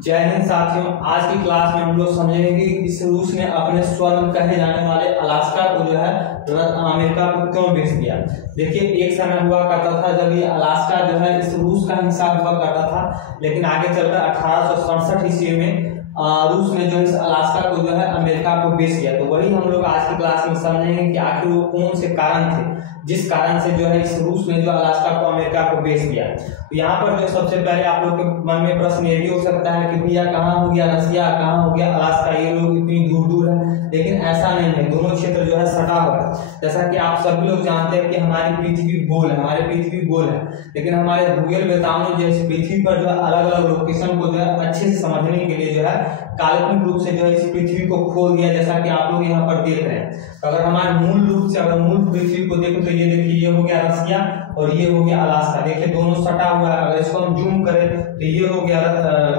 जय हिंद साथियों। आज की क्लास में हम लोग समझेंगे कि इस रूस ने अपने स्वर्ण कहे जाने वाले अलास्का को जो है अमेरिका को क्यों बेच दिया। देखिए, एक समय हुआ करता था जब ये अलास्का जो है इस रूस का हिस्सा हुआ करता था, लेकिन आगे चलकर 1867 ईस्वी में रूस ने जो इस अलास्का को जो है अमेरिका को बेच दिया। तो वही हम लोग आज की क्लास में समझेंगे कि आखिर वो कौन से कारण थे जिस कारण से जो है इस रूस ने जो अलास्का को अमेरिका को बेच दिया। तो यहाँ पर जो सबसे पहले आप लोग के मन में प्रश्न ये भी हो सकता है कि भैया कहाँ हो गया रसिया, कहाँ हो गया अलास्का, ये लोग इतनी दूर दूर है। लेकिन ऐसा नहीं है, दोनों क्षेत्र जो है सटा हुआ है। जैसा कि आप सभी लोग जानते हैं कि हमारी पृथ्वी गोल है, लेकिन हमारे भूगोल वेताओं ने जो इस पृथ्वी पर जो है अलग अलग लोकेशन को जो है अच्छे से समझने के लिए जो है काल्पनिक रूप से जो है इस पृथ्वी को खोल दिया, जैसा कि आप लोग यहाँ पर देख रहे हैं। तो अगर हमारे मूल रूप से अगर मूल पृथ्वी को देखें तो ये देखिए, ये हो गया रसिया और ये हो गया अलास्का। देखिए दोनों सटा हुआ है। अगर इसको हम जूम करें तो ये हो गया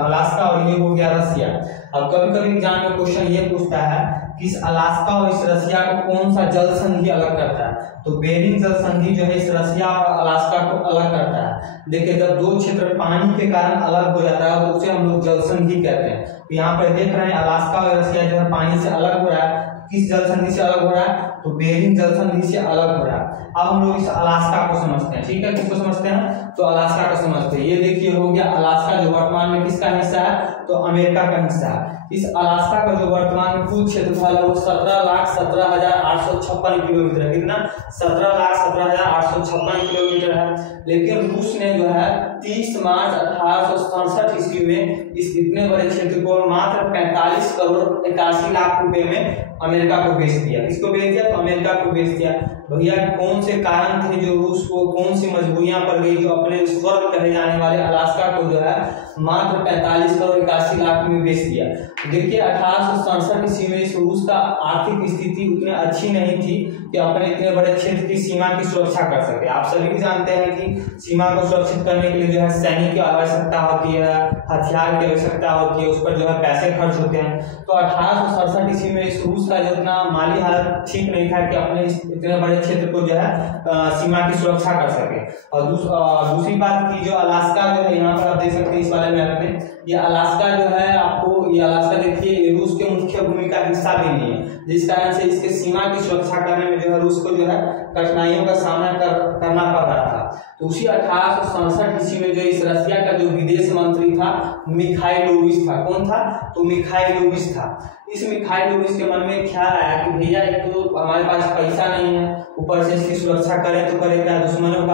अलास्का और ये हो गया रसिया। अब कभी कभी एग्जाम में क्वेश्चन ये पूछता है कि इस अलास्का और इस रसिया को कौन सा जल संधि अलग करता है। तो बेरिंग जल संधि जो है इस रसिया और अलास्का को अलग करता है। देखिए, जब दो क्षेत्र पानी के कारण अलग हो जाता है तो उसे हम लोग जल संधि कहते हैं। तो यहाँ पर देख रहे हैं अलास्का और रसिया जो है पानी से अलग हो रहा है। किस जल संधि से अलग हो रहा है? तो बेरिंग जल संधि से अलग हो रहा है। अब हम लोग इस अलास्का को समझते हैं। ठीक है, किसको समझते हैं? तो अलास्का को समझते हैं। ये देखिए हो गया अलास्का, जो वर्तमान में किसका हिस्सा है? तो अमेरिका का हिस्सा है। इस अलास्का का जो वर्तमान में कुल क्षेत्रफल है वो 17,17,856 किलोमीटर है। कितना? 17,17,856 किलोमीटर है। लेकिन रूस ने जो है 30 मार्च 1867 ईस्वी में इस इतने बड़े क्षेत्र को मात्र 45 करोड़ 81 लाख रुपए में अमेरिका को बेच दिया। किसको बेच दिया? तो अमेरिका को बेच दिया। भैया कौन से कारण थे जो रूस को, कौन सी मजबूरियां पड़ गई जो अपने स्वर्ग कहे जाने वाले अलास्का को जो है मात्र 45 करोड़ 81 लाख में बेच दिया। देखिए 1867 ईस्वी में इस रूस का आर्थिक स्थिति उतनी अच्छी नहीं थी कि अपने इतने बड़े क्षेत्र की सीमा की सुरक्षा कर सके। आप सभी भी जानते हैं कि सीमा को सुरक्षित करने के लिए जो है सैनिक की आवश्यकता होती है, हथियार की आवश्यकता होती है, उस पर जो है पैसे खर्च होते हैं। तो 1867 ईस्वी में इस रूस का जो इतना माली हालत ठीक नहीं था कि अपने इतने बड़े क्षेत्र को जो है सीमा की सुरक्षा कर सके। और दूसरी बात की जो अलास्का जो है, यहाँ पर आप देख सकते हैं इस वाले मैप में, ये अलास्का जो है आपको, ये अलास्का देखिए रूस के मुख्य भूमि का हिस्सा भी नहीं है, जिस कारण से इसके सीमा की सुरक्षा करने में जो है रूस को जो है कठिनाइयों का सामना करना पड़ रहा था। तो उसी 1867 ईस्वी में जो इस रसिया का जो विदेश मंत्री था मिखाइलोविच था। कौन था? तो मिखाइलोविच था। इस मिखाइलोविच के मन में ख्याल आया कि भैया एक तो हमारे पास पैसा नहीं है, ऊपर से इसकी सुरक्षा करें तो करें क्या, दुश्मनों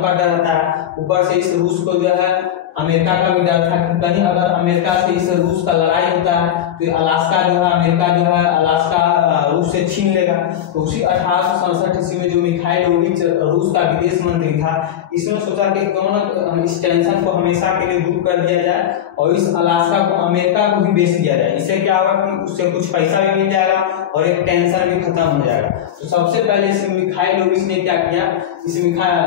का डर रहता है। ऊपर से इस रूस को जो है अमेरिका का भी डर था कि कहीं अगर अमेरिका से इस रूस का लड़ाई होता है तो अलास्का जो है, अमेरिका जो है अलास्का रूस से छीन लेगा। तो उसी 1867 ईस्वी में जो मिखाइलोविच रूस का विदेश मंत्री था, इसने सोचा कि क्यों ना इस टेंशन को हमेशा के लिए दूर कर दिया जाए और इस अलास्का को अमेरिका को भी बेच दिया जाए। इससे क्या होगा कि उससे कुछ पैसा भी मिल जाएगा और एक टेंशन भी खत्म हो जाएगा। तो सबसे पहले इस मिखाइलोविच ने क्या किया,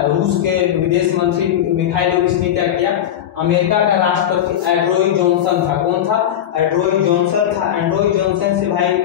रूस के विदेश मंत्री मिखाइलोविच ने क्या किया, अमेरिका का राष्ट्रपति एंड्रोई जॉनसन था। कौन था? एंड्रोई जॉनसन था। एंड्रोई जॉनसन से भाई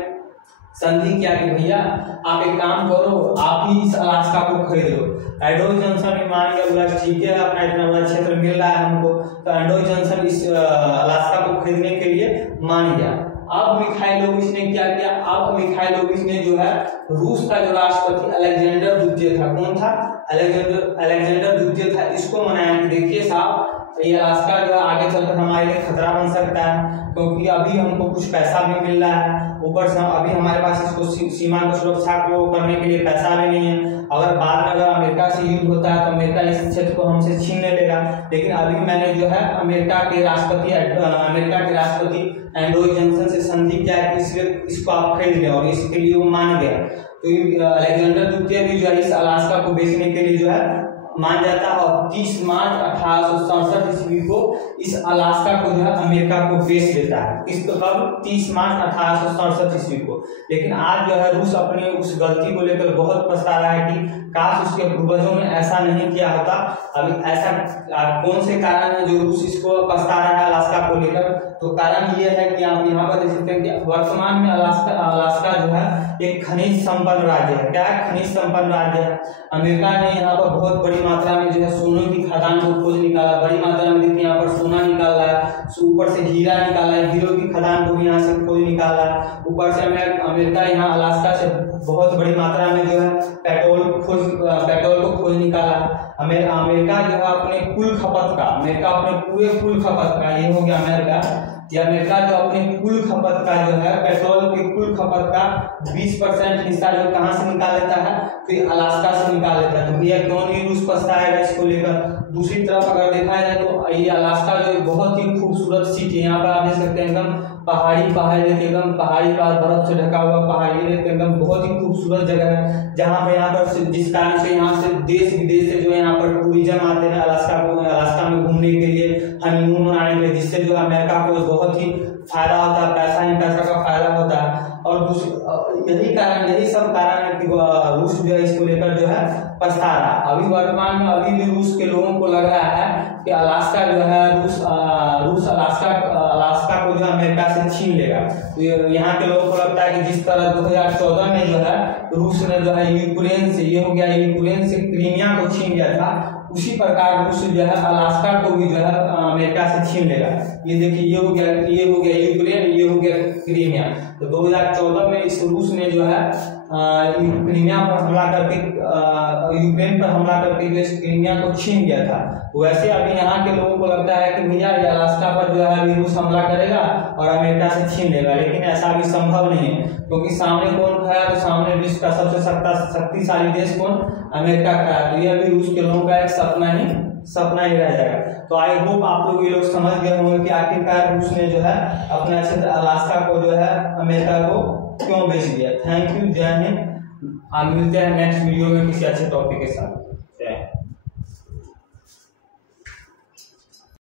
संधि किया कि भैया आप एक काम करो, आप ही इस अलास्का को खरीद लो। एंड्रोई जॉनसन ने मान लिया, बोला ठीक है, अपना इतना बड़ा क्षेत्र मिल रहा है हमको। तो एंड्रोई जॉनसन इस अलास्का को खरीदने के लिए मान गया। अब मिखाइलोविच ने क्या किया? अब मिखाइलोविच ने जो है रूस का जो राष्ट्रपति अलेक्जेंडर द्वितीय था। कौन था? अलेक्जेंडर द्वितीय था। इसको मनाया कि देखिए साहब, ये अलास्का जो है आगे चलकर हमारे लिए खतरा बन सकता है, क्योंकि अभी हमको कुछ पैसा भी मिल रहा है, ऊपर से अभी हमारे पास इसको सीमा की सुरक्षा को करने के लिए पैसा भी नहीं है। अगर बाद में अगर अमेरिका से युद्ध होता है तो अमेरिका इस क्षेत्र को हमसे छीन लेगा। लेकिन अभी मैंने जो है अमेरिका के राष्ट्रपति एंड्रोई जॉनसन से संधि किया है कि इसको आप खरीद लें, और इसके लिए वो मान गया। तो अलेक्जेंडर द्वितीय भी जो है इस अलास्का को बेचने के लिए जो है मान जाता है और 30 मार्च 1867 ईस्वी को इस अलास्का को जो है अमेरिका को बेच देता है। इसको कब? 30 मार्च 1867 ईस्वी को। लेकिन आज जो है रूस अपनी उस गलती को लेकर बहुत पछता रहा है कि काश उसके पूर्वजों ने ऐसा नहीं किया होता। अभी ऐसा कौन से कारण है जो रूस इसको पछता रहा है अलास्का को लेकर? तो कारण ये है कि आप यहाँ पर देख सकते हैं कि वर्तमान में अलास्का जो है एक खनिज संपन्न राज्य है। क्या है? खनिज संपन्न राज्य है। अमेरिका ने यहाँ पर बहुत बड़ी मात्रा में जो है सोने की खदान को खोज निकाला। बड़ी मात्रा में देखिए यहाँ पर सोना निकाला है, ऊपर से हीरा निकाला है, हीरो की खदान को भी यहाँ से खोज निकाला है, ऊपर से अमेरिका यहाँ अलास्का से बहुत बड़ी मात्रा में जो है पेट्रोल को खोज निकाला। अमेरिका जो है अपने कुल खपत का, अमेरिका अपने पूरे कुल खपत का, ये हो गया अमेरिका, या अमेरिका जो अपने कुल खपत का जो है पेट्रोल के कुल खपत का 20% हिस्सा जो कहाँ से निकाल लेता है, फिर अलास्का से निकाल लेता है। तो भैया क्यों नहीं रूस पछताएगा इसको लेकर। दूसरी तरफ अगर देखा जाए तो ये अलास्का जो बहुत ही खूबसूरत सिटी है, यहाँ पर आप देख सकते हैं एकदम पहाड़ी देखिए, एकदम पहाड़ी का बर्फ से ढका हुआ पहाड़ी देखते एकदम बहुत ही खूबसूरत जगह है, जहाँ पे यहाँ पर जिस कारण से यहाँ से देश विदेश से जो है यहाँ पर टूरिज्म आते हैं अलास्का में घूमने के लिए, हनीमून मनाने के लिए, जिससे जो अमेरिका को बहुत ही फायदा होता है, पैसा ही पैसा का फायदा होता है। और यही सब कारण है कि रूस जो है इसको लेकर जो है पछता रहा है। अभी वर्तमान में अभी भी रूस के लोगों को लग रहा है कि अलास्का जो है रूस अलास्का को जो है अमेरिका से छीन लेगा। तो यहाँ के लोगों को लगता है कि जिस तरह 2014 में जो है रूस ने जो है यूक्रेन से क्रीमिया को छीन लिया था, उसी प्रकार रूस जो है अलास्का को भी जो है अमेरिका से छीन लेगा। ये देखिए, ये हो गया यूक्रेन, ये हो गया क्रीमिया। तो 2014 में इस रूस ने जो है क्रीमिया पर हमला करके यूक्रेन पर हमला करके जो इस क्रीमिया को छीन गया था। वैसे अभी यहाँ के लोगों को लगता है कि भैया ये अलास्का पर जो है रूस हमला करेगा और अमेरिका से छीन लेगा, लेकिन ऐसा भी संभव नहीं है, क्योंकि सामने कौन खड़ा है, तो सामने विश्व का सबसे शक्तिशाली देश कौन, अमेरिका खड़ा है। तो यह भी रूस के लोगों का एक सपना ही रह जाएगा। तो आई होप आप लोग ये लोग समझ गए होंगे कि आखिरकार रूस ने जो है अपने क्षेत्र अलास्का को जो है अमेरिका को क्यों बेच दिया। थैंक यू, जय हिंद। मिलते हैं नेक्स्ट वीडियो में किसी अच्छे टॉपिक के साथ।